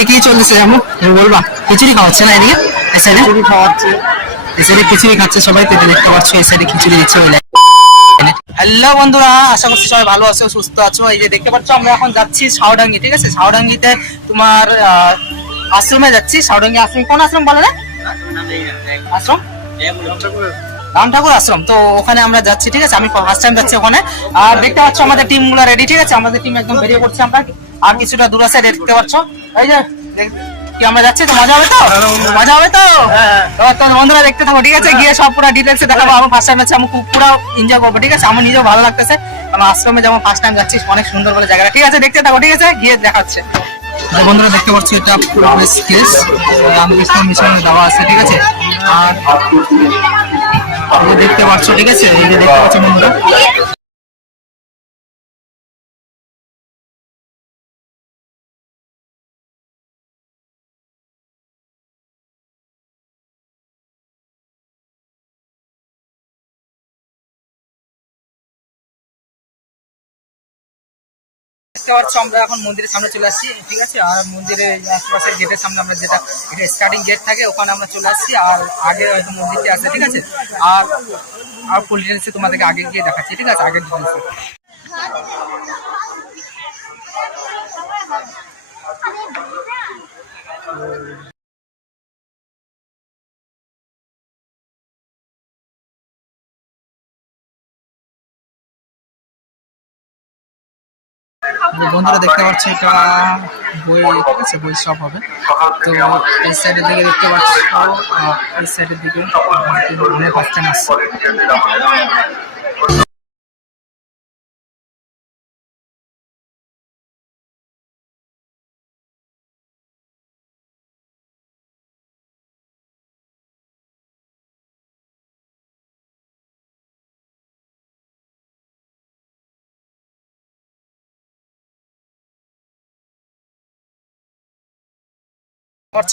এদিকে কি চলতেছে জানো বলবা? খিচুড়ি খাওয়াচ্ছে না এদিকে? এই সাইডে খিচুড়ি খাওয়াচ্ছে, এই সাইডে খিচুড়ি খাচ্ছে সবাই। তো দেখতে পাচ্ছ এই সাইডে খিচুড়ি দিচ্ছে ওই লাইনে। হ্যালো বন্ধুরা, আশা করছি সবাই ভালো আছো, সুস্থ আছো। এই যে দেখতে পাচ্ছ আমরা এখন যাচ্ছি সাউডাঙ্গি, ঠিক আছে? সাউডাঙ্গিতে তোমার আশ্রমে যাচ্ছি। সাউডাঙ্গি আশ্রম, কোন আশ্রম বলে না? আশ্রম রাম ঠাকুর আশ্রম। তো ওখানে আমরা যাচ্ছি, ঠিক আছে? আমি ফার্স্ট টাইম যাচ্ছি ওখানে। আর দেখতে পাচ্ছ আমাদের টিম গুলো রেডি, ঠিক আছে? আমাদের টিম একদম বেরিয়ে পড়ছে। আমরা আর কিছুটা দূর আছে, দেখতে পাচ্ছ। এই যে কি আমরা যাচ্ছি, তো মজা হবে তো? মজা হবে তো? তো বন্ধুরা দেখতে থাকো, ঠিক আছে? গিয়ে সব পুরো ডিটেলসে দেখাবো। আমি ফার্স্ট টাইম যাচ্ছি, আমি পুরো এনজয় করবো, ঠিক আছে? আমার নিজেও ভালো লাগতেছে। আমার আশ্রমে যেমন ফার্স্ট টাইম যাচ্ছি, অনেক সুন্দর বলে জায়গাটা, ঠিক আছে? দেখতে থাকো, ঠিক আছে? গিয়ে দেখাচ্ছে। বন্ধুরা দেখতে পাচ্ছি এটা প্রোগ্রেস কেস রামকৃষ্ণ মিশনে দেওয়া আছে, ঠিক আছে? আর দেখতে পাচ্ছ, ঠিক আছে? এই যে দেখতে পাচ্ছ বন্ধুরা, দেখতে পাচ্ছ আমরা এখন মন্দিরের সামনে চলে আসছি, ঠিক আছে? আর মন্দিরের আশেপাশের গেটের সামনে আমরা যেটা স্টার্টিং গেট থাকে ওখানে আমরা চলে আসছি। আর আগে হয়তো মন্দিরটি আছে, ঠিক আছে? আর আর ফুল ডিটেলসে তোমাদেরকে আগে গিয়ে দেখাচ্ছি, ঠিক আছে? আগের ডিটেলসে বন্ধুরা দেখতে পাচ্ছ এটা বই, ঠিক আছে? বই শপ হবে। তো এই সাইডের দিকে দেখতে পাচ্ছ, এই সাইডের দিকে অনেক বাচ্চা আসছে।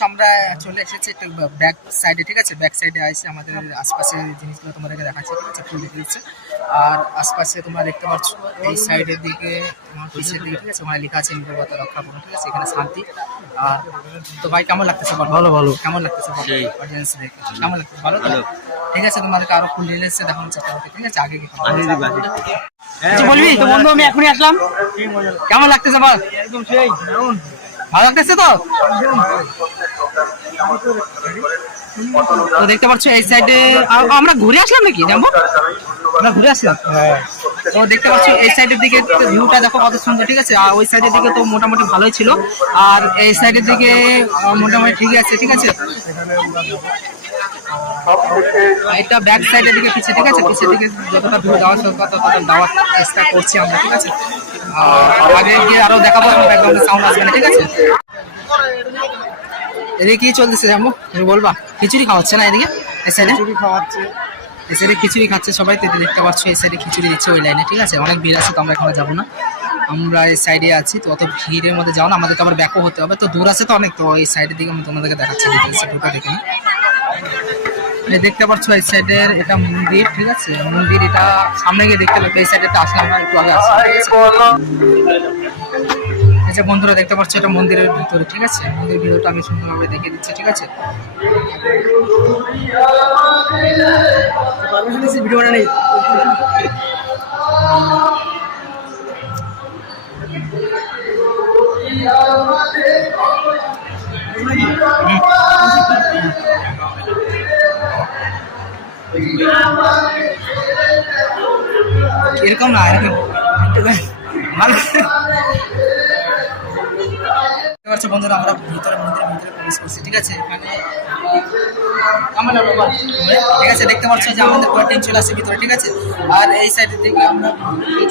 আমরা চলে এসেছি একটু ব্যাক সাইডে, ঠিক আছে? ব্যাক সাইডে আসছে আমাদের আশপাশে জিনিসগুলো তোমাদেরকে দেখাচ্ছি, ঠিক আছে? ফুল দিচ্ছে। আর আশপাশে তোমরা দেখতে পাচ্ছ এই সাইডের দিকে, আমার পিছের দিকে, ঠিক আছে? ওখানে লেখা আছে নিরাপত্তা রক্ষা করুন, ঠিক আছে? এখানে শান্তি। আর তো ভাই কেমন লাগতেছে? ভালো ভালো। কেমন লাগতেছে অডিয়েন্স দেখে? কেমন লাগতেছে? ভালো তো? ঠিক আছে, তোমাদেরকে আরো ফুল ডিটেইলসে দেখানোর চেষ্টা করতে, ঠিক আছে? আগে কি বলবি তো বন্ধু? আমি এখনই আসলাম। কেমন লাগতেছে বল? একদম সেই ভালো লাগতেছে তো? তো দেখতে পাচ্ছ এই সাইডে আমরা ঘুরে আসলাম নাকি? জানবো আমরা ঘুরে আসলাম। তো দেখতে পাচ্ছ এই সাইডের দিকে ভিউটা দেখো কত সুন্দর, ঠিক আছে? আর ওই সাইডের দিকে তো মোটামুটি ভালোই ছিল। আর এই সাইডের দিকে মোটামুটি ঠিকই আছে, ঠিক আছে? এটা ব্যাক সাইডের দিকে পিছে, ঠিক আছে? পিছের দিকে যতটা ভিউ দেওয়া দরকার ততটা দেওয়ার চেষ্টা করছি আমরা, ঠিক আছে? আগে গিয়ে আরো দেখাবো, ব্যাকগ্রাউন্ডে সাউন্ড আসবে না, ঠিক আছে? এদিকে কি চলতেছে জানবো বলবা? খিচুড়ি খাওয়াচ্ছে না এদিকে? এই সাইডে খিচুড়ি খাওয়াচ্ছে, এই সাইডে খিচুড়ি খাচ্ছে সবাই। তো দেখতে পাচ্ছ এই সাইডে খিচুড়ি দিচ্ছে ওই লাইনে, ঠিক আছে? অনেক ভিড় আছে, তো আমরা এখানে যাবো না, আমরা এই সাইডে আছি। তো অত ভিড়ের মধ্যে যাও না, আমাদেরকে আবার ব্যাকও হতে হবে, তো দূর আছে তো অনেক। তো এই সাইডের দিকে আমি তোমাদেরকে দেখাচ্ছি, ঢুকে দেখে দেখতে পাচ্ছ এই সাইডের এটা মন্দির, ঠিক আছে? মন্দির এটা সামনে গিয়ে দেখতে পাবে। এই সাইডে আসলাম না, একটু আগে আসলাম। এই যে বন্ধুরা দেখতে পাচ্ছ এটা মন্দিরের ভিতরে, ঠিক আছে? মন্দিরের ভিতরটা আমি সুন্দরভাবে দেখিয়ে দিচ্ছি, ঠিক আছে? ভিডিওটা নেই এরকম না, এরকম বন্ধুরা আমরা ভিতরে মন্দিরের ভিতরে প্রবেশ করছি, ঠিক আছে? এখানে ঠিক আছে দেখতে পাচ্ছ যে আমাদের পুরো টিম চলে আসছে ভিতরে, ঠিক আছে? আর এই সাইডের দিকে আমরা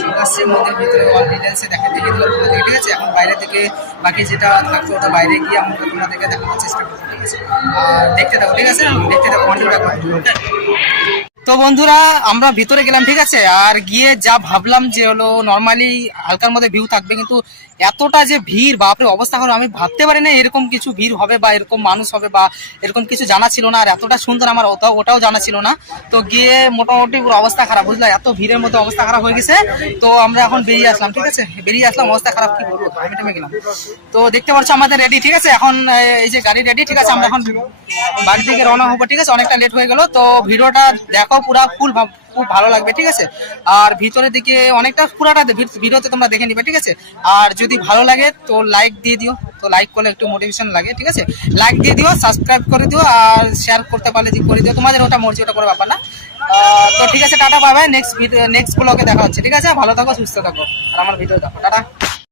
চলে আসছি মন্দিরের ভিতরে, অল ডিটেলসে দেখে দিলাম তোমাদেরকে, ঠিক আছে? এখন বাইরে থেকে বাকি যেটা থাকতো ওটা বাইরে গিয়ে আমরা তোমাদেরকে দেখানোর চেষ্টা করবো, ঠিক আছে? আর দেখতে থাকো, ঠিক আছে? দেখতে থাকো, কন্টিনিউ রাখো। তো বন্ধুরা আমরা ভিতরে গেলাম, ঠিক আছে। আর গিয়ে যা ভাবলাম যে হলো নর্মালি হালকার মধ্যে ভিউ থাকবে, কিন্তু এতটা যে ভিড়, বাপরে অবস্থা খারাপ। আমি ভাবতে পারি না এরকম কিছু ভিড় হবে বা এরকম মানুষ হবে বা এরকম কিছু জানা ছিল না। আর এতটা সুন্দর আমার ওটাও জানা ছিল না। তো গিয়ে মোটামুটি পুরো অবস্থা খারাপ, বুঝলা, এত ভিড়ের মধ্যে অবস্থা খারাপ হয়ে গেছে। তো আমরা এখন বেরিয়ে আসলাম, ঠিক আছে, বেরিয়ে আসলাম, অবস্থা খারাপ, কি বলবো, আমি থেমে গেলাম। তো দেখতে পাচ্ছ আমাদের রেডি, ঠিক আছে, এখন এই যে গাড়ি রেডি, ঠিক আছে, আমরা এখন বাড়ি থেকে রওনা হবো, ঠিক আছে, অনেকটা লেট হয়ে গেল। তো ভিডিওটা দেখো পুরা ফুল, খুব ভালো লাগবে, ঠিক আছে। আর ভিতরের দিকে অনেকটা পুরাটা ভিডিওতে তোমরা দেখে নিবে, ঠিক আছে। আর যদি ভালো লাগে তো লাইক দিয়ে দিও, তো লাইক করলে একটু মোটিভেশন লাগে, ঠিক আছে। লাইক দিয়ে দিও, সাবস্ক্রাইব করে দিও, আর শেয়ার করতে পারলে যে করে দিও, তোমাদের ওটা মর্জি, ওটা কোনো ব্যাপার না। তো ঠিক আছে, টাটা, বাই বাই, নেক্সট ব্লগে দেখা হচ্ছে, ঠিক আছে। ভালো থাকো, সুস্থ থাকো, আর আমার ভিডিও দেখো, টাটা।